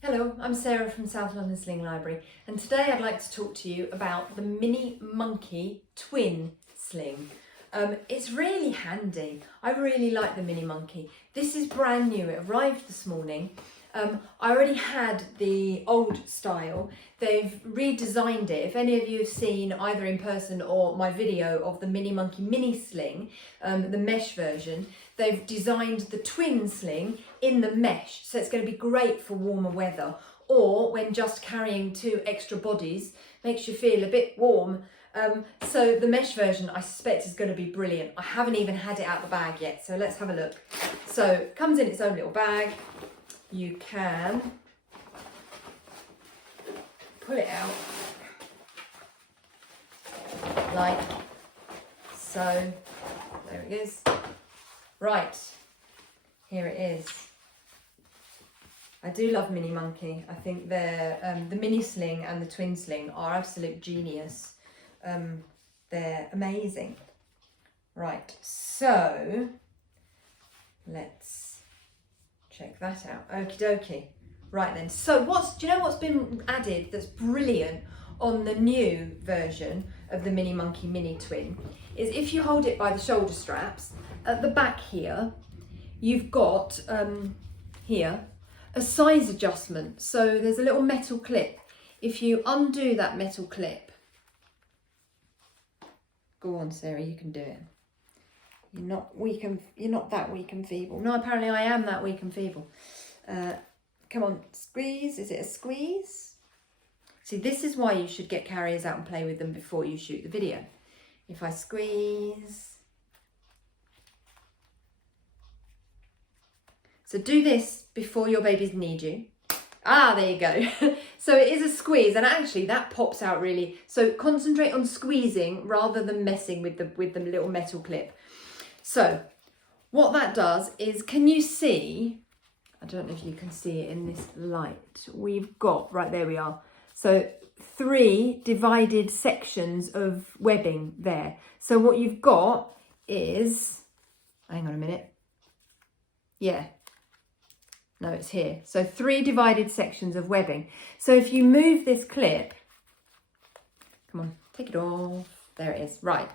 Hello, I'm Sarah from South London Sling Library, and today I'd like to talk to you about the MiniMonkey Twin Sling. It's really handy. I really like the MiniMonkey. This is brand new, it arrived this morning. I already had the old style. They've redesigned it. If any of you have seen either in person or my video of the MiniMonkey Mini Sling, the mesh version, they've designed the twin sling in the mesh. So it's going to be great for warmer weather or when just carrying two extra bodies makes you feel a bit warm. So the mesh version I suspect is going to be brilliant. I haven't even had it out the bag yet, so let's have a look. So it comes in its own little bag. You can pull it out like so. There it is. Right, here it is. I do love MiniMonkey. I think they're the mini sling and the twin sling are absolute genius. They're amazing. Right, so let's check that out. Okie dokie. Right then, so do you know what's been added that's brilliant on the new version of the MiniMonkey Mini Twin is if you hold it by the shoulder straps, at the back here, you've got here a size adjustment. So there's a little metal clip. If you undo that metal clip, go on Sarah, you can do it. You're not that weak and feeble. No, apparently I am that weak and feeble. Come on, squeeze. Is it a squeeze? See, this is why you should get carriers out and play with them before you shoot the video. If I squeeze. So do this before your babies need you. Ah, there you go. So it is a squeeze, and actually that pops out really. So concentrate on squeezing rather than messing with the little metal clip. So what that does is, can you see, I don't know if you can see it in this light, we've got, right there we are. So 3 divided sections of webbing there. So what you've got is, hang on a minute. Yeah. No, it's here. So 3 divided sections of webbing. So if you move this clip, come on, take it off. There it is. Right.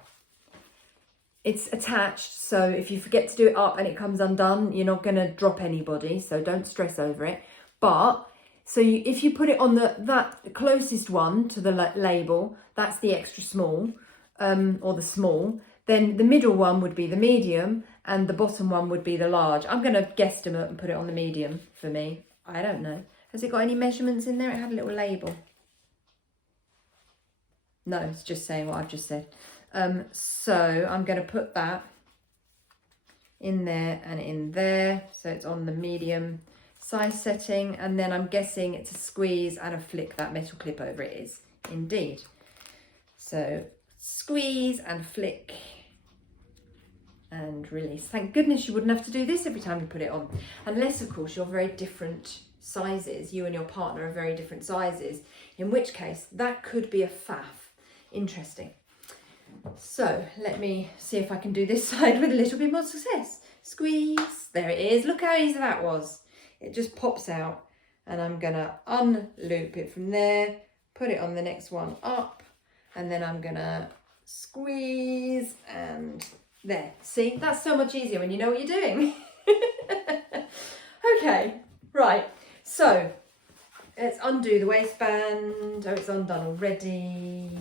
It's attached. So if you forget to do it up and it comes undone, you're not going to drop anybody. So don't stress over it. But so if you put it on that closest one to the label, that's the extra small or the small. Then the middle one would be the medium and the bottom one would be the large. I'm going to guesstimate and put it on the medium for me. I don't know. Has it got any measurements in there? It had a little label. No, it's just saying what I've just said. So I'm going to put that in there and in there. So it's on the medium size setting. And then I'm guessing it's a squeeze and a flick that metal clip over. It is indeed. So squeeze and flick and release. Thank goodness you wouldn't have to do this every time you put it on. Unless, of course, you're very different sizes. You and your partner are very different sizes. In which case, that could be a faff. Interesting. So let me see if I can do this side with a little bit more success. Squeeze. There it is. Look how easy that was. It just pops out. And I'm going to unloop it from there. Put it on the next one up. And then I'm going to squeeze and there. See, that's so much easier when you know what you're doing. Okay, right. So let's undo the waistband. Oh, it's undone already.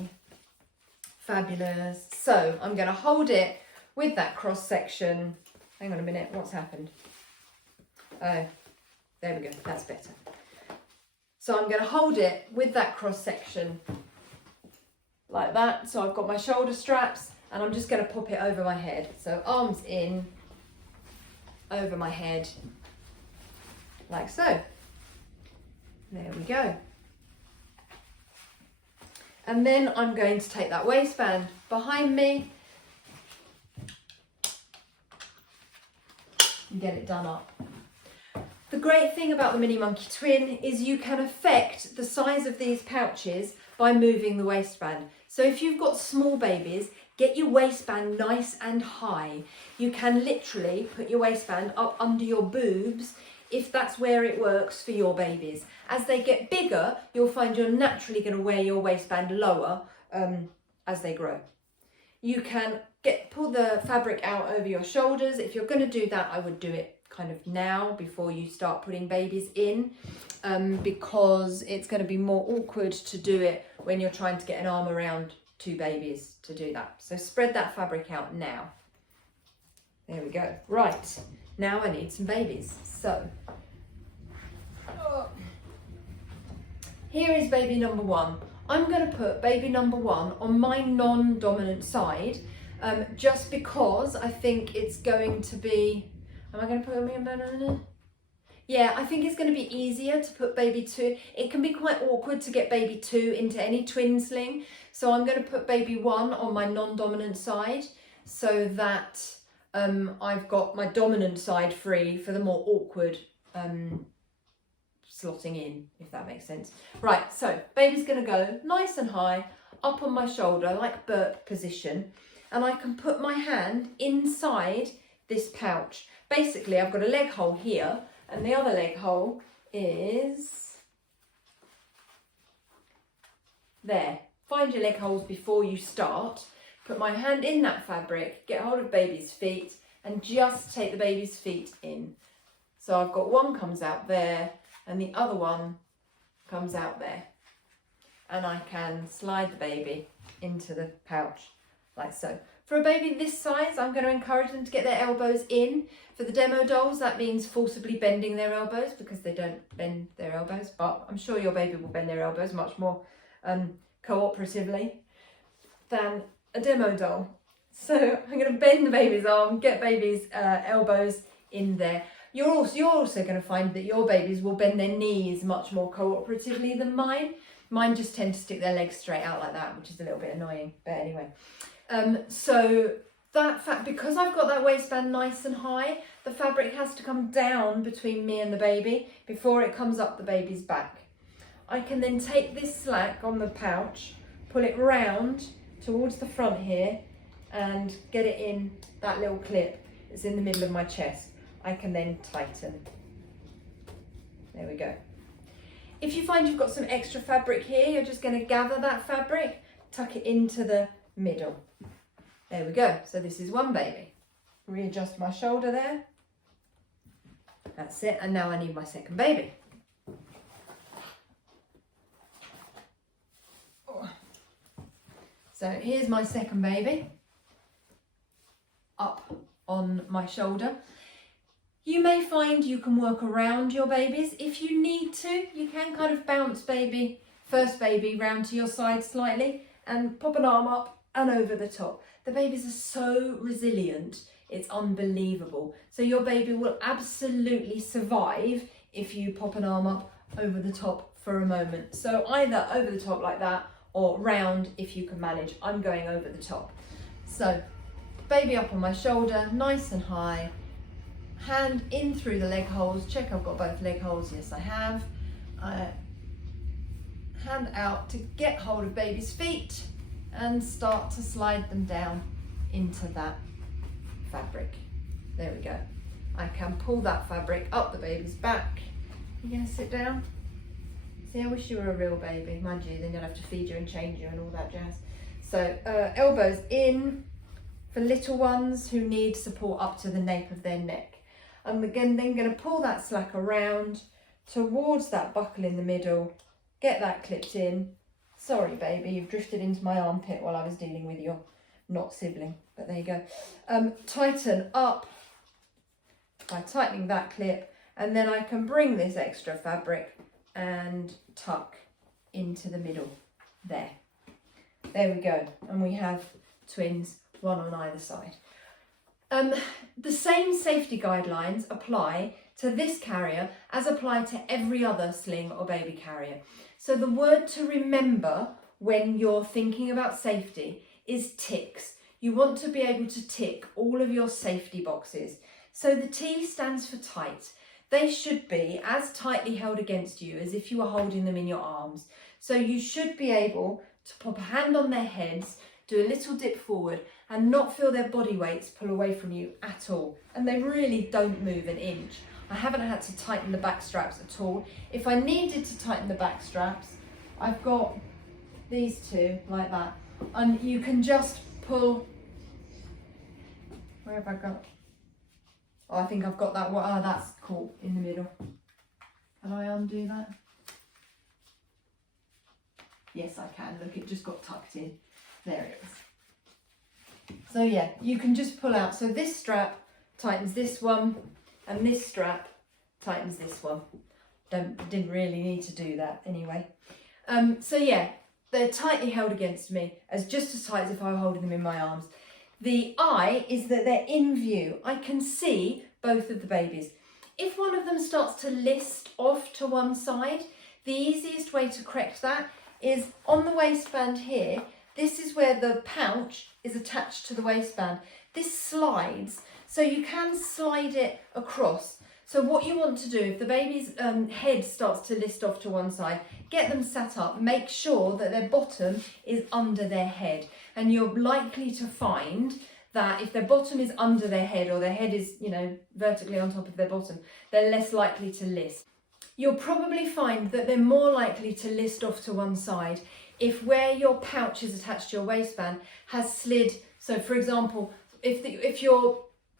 Fabulous. So I'm going to hold it with that cross section. Hang on a minute. What's happened? Oh, there we go. That's better. So I'm going to hold it with that cross section like that. So I've got my shoulder straps and I'm just going to pop it over my head. So arms in, over my head, like so. There we go. And then I'm going to take that waistband behind me and get it done up. The great thing about the MiniMonkey Twin is you can affect the size of these pouches by moving the waistband. So if you've got small babies, get your waistband nice and high. You can literally put your waistband up under your boobs if that's where it works for your babies. As they get bigger, you'll find you're naturally going to wear your waistband lower as they grow. You can pull the fabric out over your shoulders. If you're going to do that, I would do it kind of now before you start putting babies in, because it's going to be more awkward to do it when you're trying to get an arm around two babies to do that. So spread that fabric out now. There we go. Right, now I need some babies. So here is baby number one. I'm going to put baby number one on my non-dominant side, just because I think it's going to be, am I going to put them in? Yeah, I think it's going to be easier to put baby two. It can be quite awkward to get baby two into any twin sling. So I'm going to put baby one on my non-dominant side so that I've got my dominant side free for the more awkward slotting in, if that makes sense. Right, so baby's going to go nice and high up on my shoulder, like burp position, and I can put my hand inside this pouch. Basically, I've got a leg hole here, and the other leg hole is there. Find your leg holes before you start. Put my hand in that fabric, get hold of baby's feet, and just take the baby's feet in. So I've got one comes out there, and the other one comes out there. And I can slide the baby into the pouch like so. For a baby this size, I'm going to encourage them to get their elbows in. For the demo dolls, that means forcibly bending their elbows, because they don't bend their elbows, but I'm sure your baby will bend their elbows much more cooperatively than a demo doll. So I'm going to bend the baby's arm, get baby's elbows in there. You're also going to find that your babies will bend their knees much more cooperatively than mine. Mine just tend to stick their legs straight out like that, which is a little bit annoying. But anyway, so that because I've got that waistband nice and high, the fabric has to come down between me and the baby before it comes up the baby's back. I can then take this slack on the pouch, pull it round towards the front here, and get it in that little clip that's in the middle of my chest. I can then tighten. There we go. If you find you've got some extra fabric here, you're just going to gather that fabric, tuck it into the middle. There we go. So this is one baby. Readjust my shoulder there. That's it. And now I need my second baby. So here's my second baby up on my shoulder. You may find you can work around your babies. If you need to, you can kind of bounce first baby round to your side slightly and pop an arm up and over the top. The babies are so resilient, it's unbelievable. So your baby will absolutely survive if you pop an arm up over the top for a moment. So either over the top like that or round if you can manage. I'm going over the top. So baby up on my shoulder, nice and high. Hand in through the leg holes. Check I've got both leg holes. Yes, I have. Hand out to get hold of baby's feet and start to slide them down into that fabric. There we go. I can pull that fabric up the baby's back. You gonna sit down? See, I wish you were a real baby. Mind you, then you'll have to feed you and change you and all that jazz. So elbows in for little ones who need support up to the nape of their neck. I'm again then going to pull that slack around towards that buckle in the middle, get that clipped in. Sorry baby, you've drifted into my armpit while I was dealing with your not sibling, but there you go. Tighten up by tightening that clip, and then I can bring this extra fabric and tuck into the middle there. There we go, and we have twins, one on either side. The same safety guidelines apply to this carrier as apply to every other sling or baby carrier. So the word to remember when you're thinking about safety is ticks. You want to be able to tick all of your safety boxes. So the T stands for tight. They should be as tightly held against you as if you were holding them in your arms. So you should be able to pop a hand on their heads, do a little dip forward and not feel their body weights pull away from you at all. And they really don't move an inch. I haven't had to tighten the back straps at all. If I needed to tighten the back straps, I've got these two like that. And you can just pull, where have I got? Oh, I think I've got that one. Oh, that's caught in the middle. Can I undo that? Yes, I can. Look, it just got tucked in. There it is. So yeah, you can just pull out. So this strap tightens this one, and this strap tightens this one. Didn't really need to do that anyway. So yeah, they're tightly held against me, as just as tight as if I were holding them in my arms. The eye is that they're in view. I can see both of the babies. If one of them starts to list off to one side, the easiest way to correct that is on the waistband here. This is where the pouch is attached to the waistband. This slides, so you can slide it across. So what you want to do, if the baby's head starts to list off to one side, get them sat up, make sure that their bottom is under their head. And you're likely to find that if their bottom is under their head, or their head is, you know, vertically on top of their bottom, they're less likely to list. You'll probably find that they're more likely to list off to one side if where your pouch is attached to your waistband has slid. So for example, if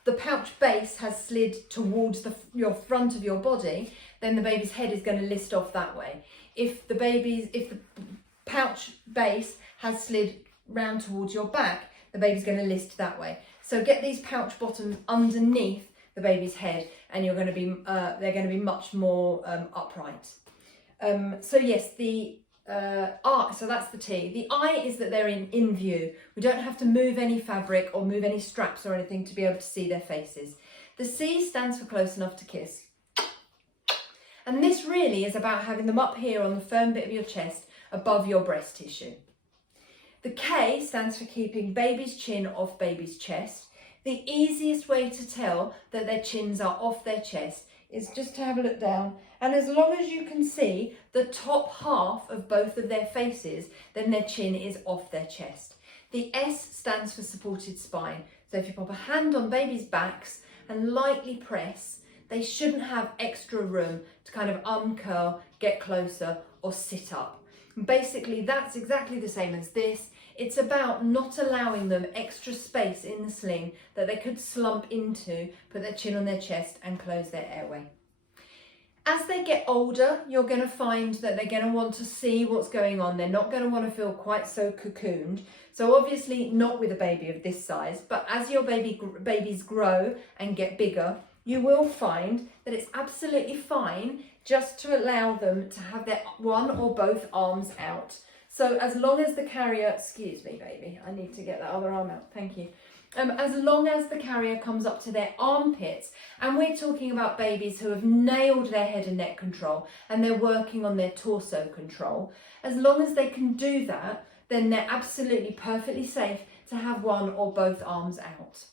the pouch base has slid towards your front of your body, then the baby's head is going to list off that way. If the pouch base has slid round towards your back, the baby's going to list that way. So get these pouch bottoms underneath the baby's head, and you're going to be they're going to be much more upright. So yes, so that's the T. The I is that they're in view. We don't have to move any fabric or move any straps or anything to be able to see their faces. The C stands for close enough to kiss. And this really is about having them up here on the firm bit of your chest above your breast tissue. The K stands for keeping baby's chin off baby's chest. The easiest way to tell that their chins are off their chest is just to have a look down, and as long as you can see the top half of both of their faces, then their chin is off their chest. The S stands for supported spine. So if you pop a hand on baby's backs and lightly press, they shouldn't have extra room to kind of uncurl, get closer, or sit up. And basically, that's exactly the same as this. It's about not allowing them extra space in the sling that they could slump into, put their chin on their chest and close their airway. As they get older, you're going to find that they're going to want to see what's going on. They're not going to want to feel quite so cocooned. So obviously not with a baby of this size, but as your babies grow and get bigger, you will find that it's absolutely fine just to allow them to have their one or both arms out. So as long as the carrier, excuse me baby, I need to get that other arm out, thank you. As long as the carrier comes up to their armpits, and we're talking about babies who have nailed their head and neck control and they're working on their torso control, as long as they can do that, then they're absolutely perfectly safe to have one or both arms out.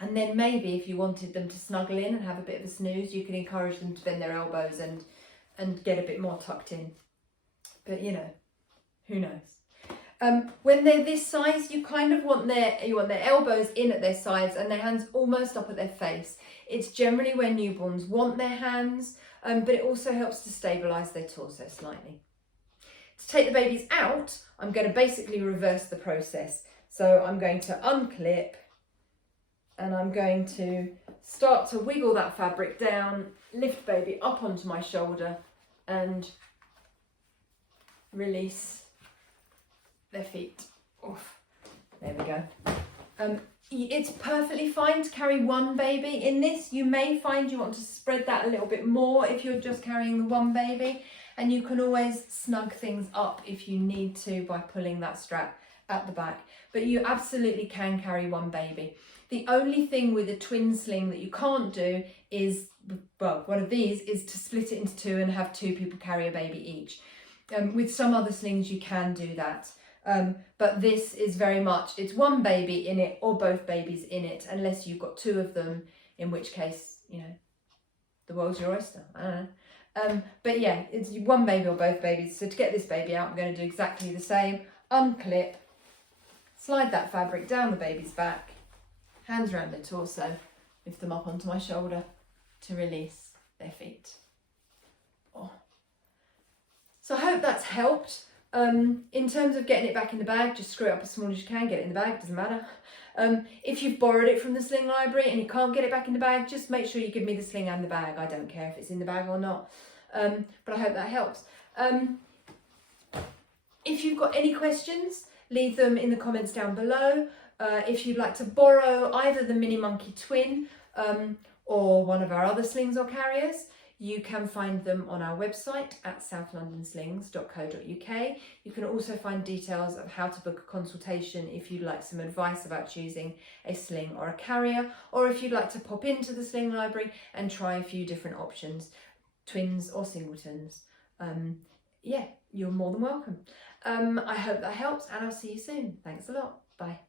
And then maybe if you wanted them to snuggle in and have a bit of a snooze, you can encourage them to bend their elbows and get a bit more tucked in. But you know, who knows? When they're this size, you kind of want their elbows in at their sides and their hands almost up at their face. It's generally where newborns want their hands, but it also helps to stabilise their torso slightly. To take the babies out, I'm going to basically reverse the process. So I'm going to unclip, and I'm going to start to wiggle that fabric down, lift baby up onto my shoulder and release their feet. Oof. There we go. It's perfectly fine to carry one baby in this. You may find you want to spread that a little bit more if you're just carrying the one baby, and you can always snug things up if you need to by pulling that strap at the back, but you absolutely can carry one baby. The only thing with a twin sling that you can't do is, well, one of these is to split it into two and have two people carry a baby each. With some other slings you can do that, but this is very much, it's one baby in it or both babies in it, unless you've got two of them, in which case, you know, the world's your oyster. I don't know. But yeah, it's one baby or both babies. So to get this baby out, I'm going to do exactly the same. Unclip, slide that fabric down the baby's back, hands around their torso, lift them up onto my shoulder to release their feet. Oh. So I hope that's helped. In terms of getting it back in the bag, just screw it up as small as you can, get it in the bag, doesn't matter. If you've borrowed it from the sling library and you can't get it back in the bag, just make sure you give me the sling and the bag. I don't care if it's in the bag or not. But I hope that helps. If you've got any questions, leave them in the comments down below. If you'd like to borrow either the MiniMonkey Twin or one of our other slings or carriers, you can find them on our website at southlondonslings.co.uk. You can also find details of how to book a consultation if you'd like some advice about choosing a sling or a carrier, or if you'd like to pop into the sling library and try a few different options, twins or singletons. Yeah, you're more than welcome. I hope that helps, and I'll see you soon. Thanks a lot. Bye.